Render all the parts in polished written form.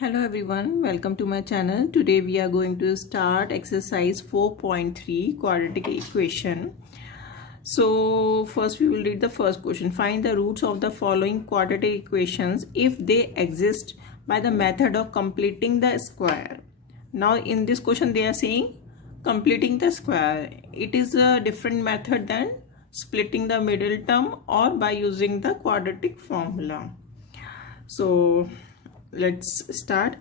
Hello everyone, welcome to my channel. Today we are going to start exercise 4.3 quadratic equation. So first we will read the first question. Find the roots of the following quadratic equations if they exist by the method of completing the square. Now in this question they are saying completing the square. It is a different method than splitting the middle term or by using the quadratic formula. So let's start.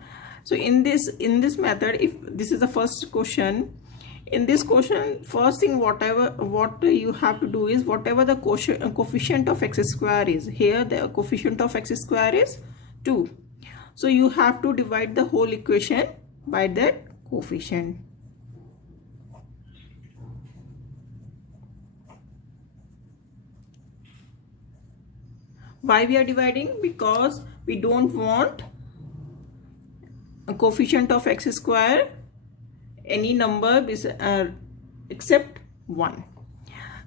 So in this method, if this is the first question, in this question first thing what you have to do is whatever the coefficient of x square is, here the coefficient of x square is 2, so you have to divide the whole equation by that coefficient. Why we are dividing? Because we don't want a coefficient of x square any number except 1.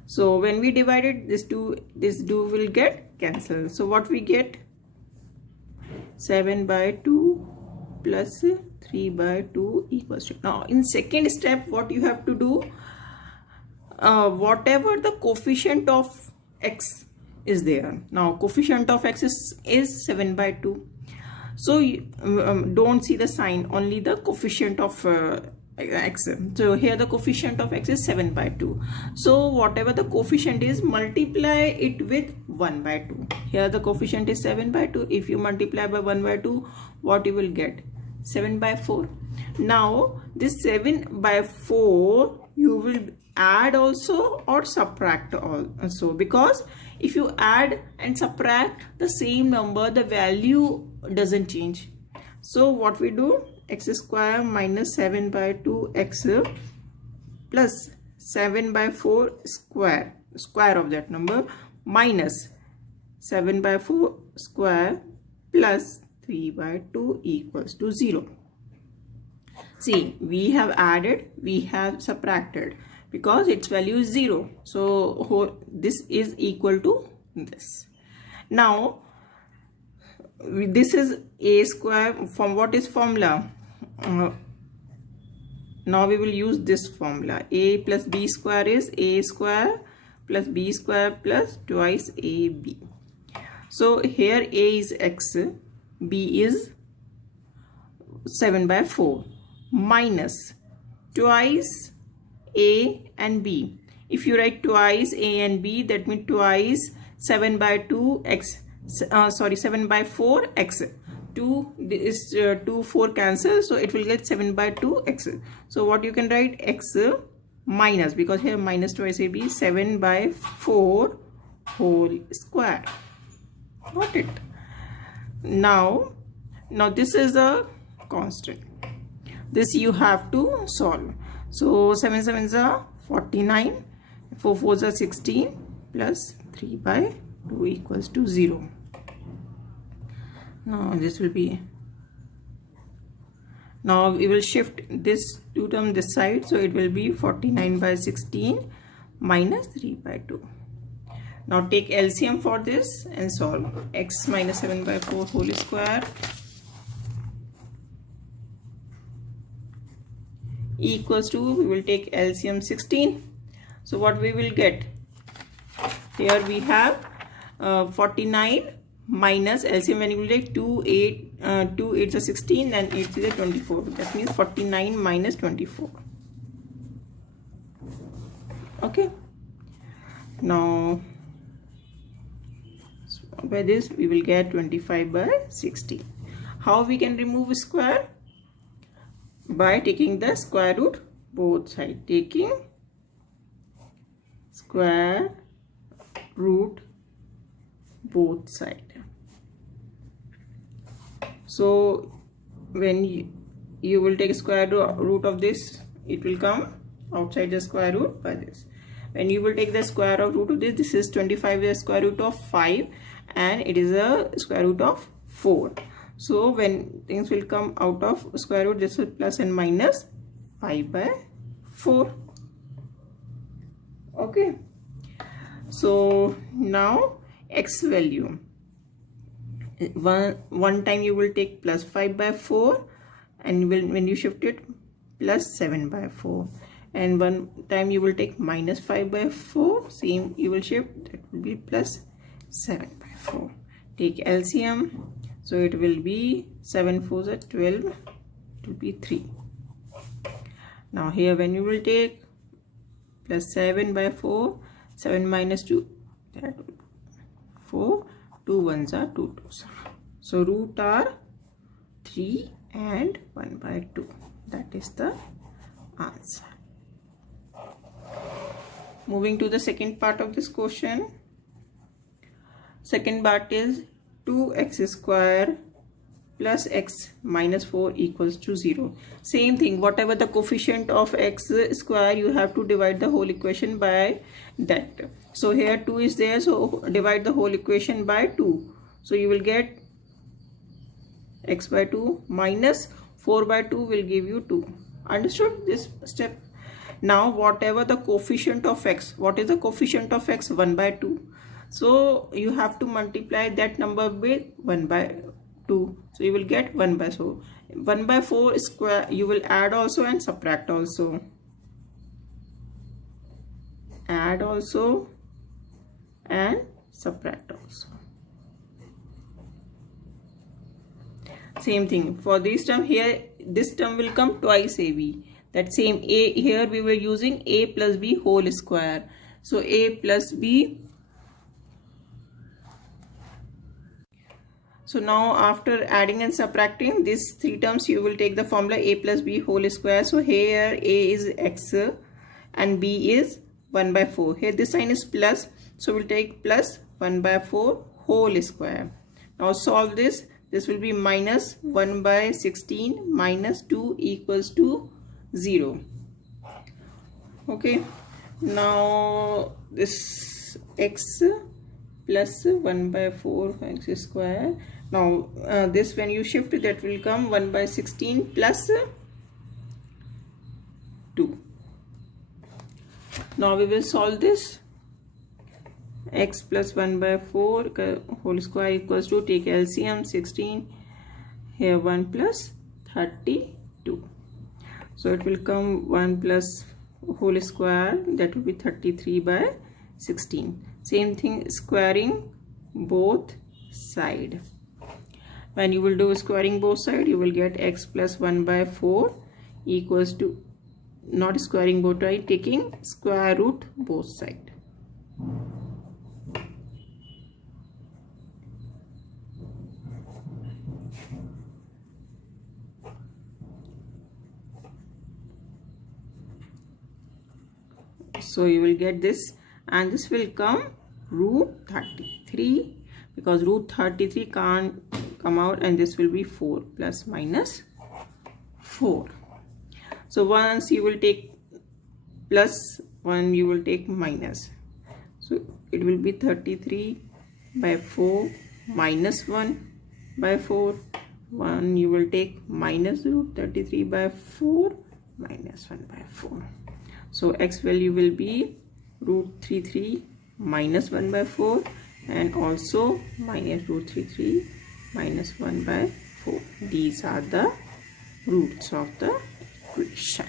So when we divide it, this 2 will get cancelled. So what we get? 7 by 2 plus 3 by 2 equals to. Now in second step what you have to do, whatever the coefficient of x is there. Now coefficient of x is 7 by 2. So you, don't see the sign, only the coefficient of x. So here the coefficient of x is 7 by 2. So whatever the coefficient is, multiply it with 1 by 2. Here the coefficient is 7 by 2. If you multiply by 1 by 2, what you will get? 7 by 4. Now this 7 by 4 you will add also or subtract also, because if you add and subtract the same number, the value doesn't change. So what we do, x square minus 7 by 2 x plus 7 by 4 square of that number minus 7 by 4 square plus 3 by 2 equals to 0. See, we have added, we have subtracted, because its value is 0. So this is equal to this. Now this is a square. From what is formula? Now we will use this formula. A plus b square is a square plus b square plus twice ab. So here a is x, b is 7 by 4 minus twice a and b. If you write twice a and b, that means twice 7 by 2 x, 7 by 4 x. 2 is 2 4 cancel, so it will get 7 by 2 x. So what you can write, x minus, because here minus twice ab, 7 by 4 whole square. Got it? Now this is a constant. This you have to solve. So 7 7s are 49, 4 4s are 16 plus 3 by 2 equals to 0. Now this will be, now we will shift this 2 term this side, so it will be 49 by 16 minus 3 by 2. Now take LCM for this and solve. X minus 7 by 4 whole square equals to, we will take LCM 16. So what we will get? Here we have 49 minus LCM, when you will take 2 8s are 16 and 8 is 24. That means 49 minus 24. Okay. Now by this we will get 25 by 60. How we can remove a square? By taking the square root both sides. Taking square root both sides. So when you will take square root of this, it will come outside the square root by this. When you will take the square of root of this is 25 is the square root of 5 and it is a square root of 4. So when things will come out of square root, this is plus and minus 5 by 4. Okay. So now x value, one time you will take plus 5 by 4, and when you shift it plus 7 by 4, and one time you will take minus 5 by 4, same you will shift, that will be plus 7 by 4. Take LCM, so it will be 7 4s are 12, it will be 3. Now here when you will take plus 7 by 4, 7 minus 2, that 4, 2 1s are 2 2s. So root are 3 and 1 by 2. That is the answer. Moving to the second part of this question. Second part is 2x square plus x minus 4 equals to 0. Same thing, whatever the coefficient of x square, you have to divide the whole equation by that. So here 2 is there, so divide the whole equation by 2. So you will get x by 2 minus 4 by 2 will give you 2. Understood this step? Now whatever the coefficient of x, what is the coefficient of x? 1 by 2. So you have to multiply that number with 1 by 2. So you will get 1 by 4. 1 by 4 square, you will add also and subtract also. Add also and subtract also. Same thing for this term here, this term will come twice AB. That same a, here we were using a plus b whole square. So a plus b. So now after adding and subtracting these three terms, you will take the formula a plus b whole square. So here a is x and b is 1 by 4. Here this sign is plus, so we'll take plus 1 by 4 whole square. Now solve this. This will be minus 1 by 16 minus 2 equals to 0. Okay, now this x plus 1 by 4 x square. Now this when you shift, that will come 1 by 16 plus 2. Now we will solve this. X plus 1 by 4 whole square equals to, take LCM, 16, here 1 plus 32. So it will come 1 plus whole square, that will be 33 by 16. Same thing, squaring both side. When you will do squaring both side, you will get x plus 1 by 4 equals to, not squaring both side, taking square root both side. So you will get this, and this will come root 33, because root 33 can't come out, and this will be 4 plus minus 4. So once you will take plus, one you will take minus. So it will be 33 by 4 minus 1 by 4. 1 you will take minus root 33 by 4 minus 1 by 4. So x value will be root 33 minus 1 by 4, and also minus root 33 minus 1 by 4. These are the roots of the equation.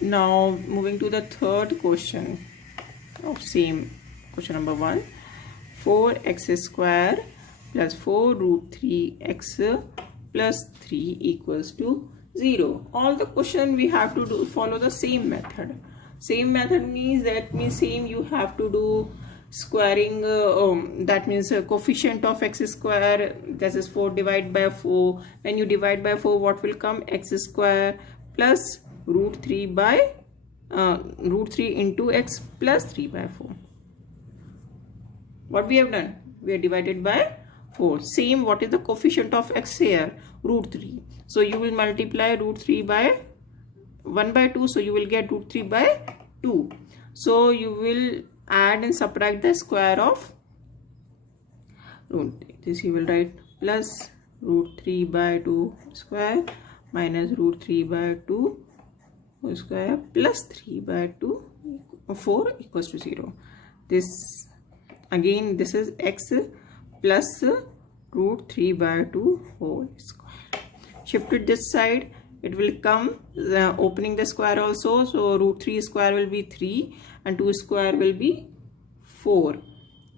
Now moving to the third question of same question number 1. 4x square plus 4 root 3x plus 3 equals to 0. All the question we have to do, follow the same method. Same method means, that means same you have to do squaring, that means coefficient of x square, that is 4 divided by 4. When you divide by 4, what will come? X square plus root 3 by root 3 into x plus 3 by 4. What we have done? We are divided by 4. Same, what is the coefficient of x here? Root 3. So you will multiply root 3 by 1 by 2. So you will get root 3 by 2. So you will add and subtract the square of root. This you will write plus root 3 by 2 square minus root 3 by 2 square plus 3 by 2 4 equals to 0. This again, this is x plus root 3 by 2 whole square. Shifted this side, it will come opening the square also. So root 3 square will be 3 and 2 square will be 4.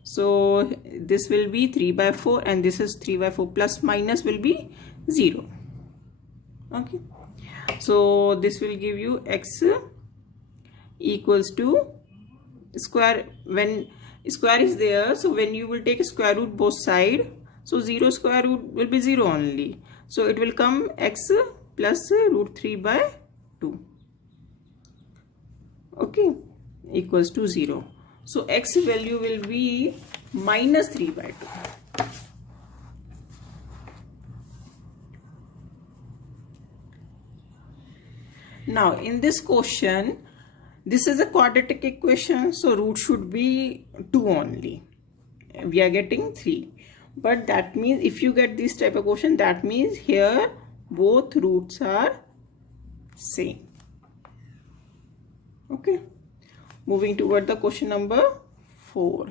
So this will be 3 by 4 and this is 3 by 4, plus minus will be 0. Okay, so this will give you x equals to square. When square is there, so when you will take a square root both side, so 0 square root will be 0 only. So it will come x plus root 3 by 2. Okay, equals to 0. So x value will be minus 3 by 2. Now in this question, this is a quadratic equation, so root should be 2 only. We are getting 3. But that means if you get this type of question, that means here both roots are same. Okay. Moving toward the question number 4.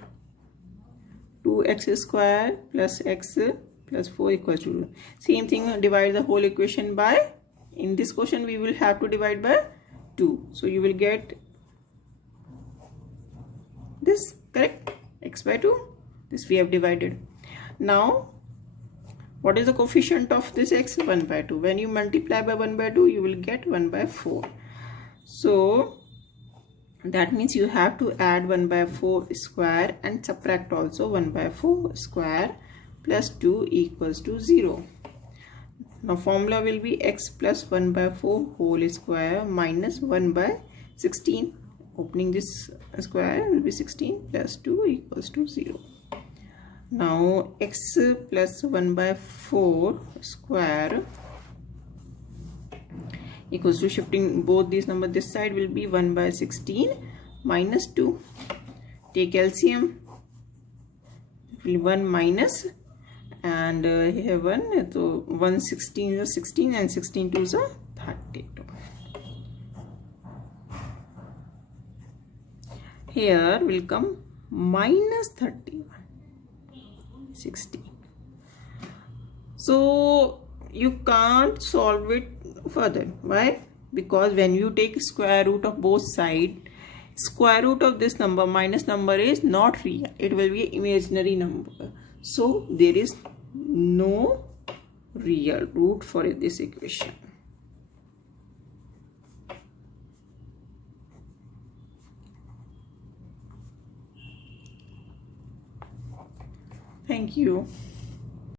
2x square plus x plus 4 equals to, same thing, divide the whole equation by, in this question we will have to divide by 2. So you will get this, correct, x by 2, this we have divided. Now what is the coefficient of this x? 1 by 2. When you multiply by 1 by 2, you will get 1 by 4. So that means you have to add 1 by 4 square and subtract also 1 by 4 square plus 2 equals to 0. Now formula will be x plus 1 by 4 whole square minus 1 by 16. Opening this square will be 16 plus 2 equals to 0. Now x plus 1 by 4 square equals to, shifting both these numbers, this side will be 1 by 16 minus 2. Take LCM, 1 minus, and here 1, so 1 16 is 16 and 16 2 is 32. Here will come minus 31, 16. So you can't solve it further. Why? Because when you take square root of both sides, square root of this number minus number is not real, it will be imaginary number. So there is no real root for this equation. Thank you.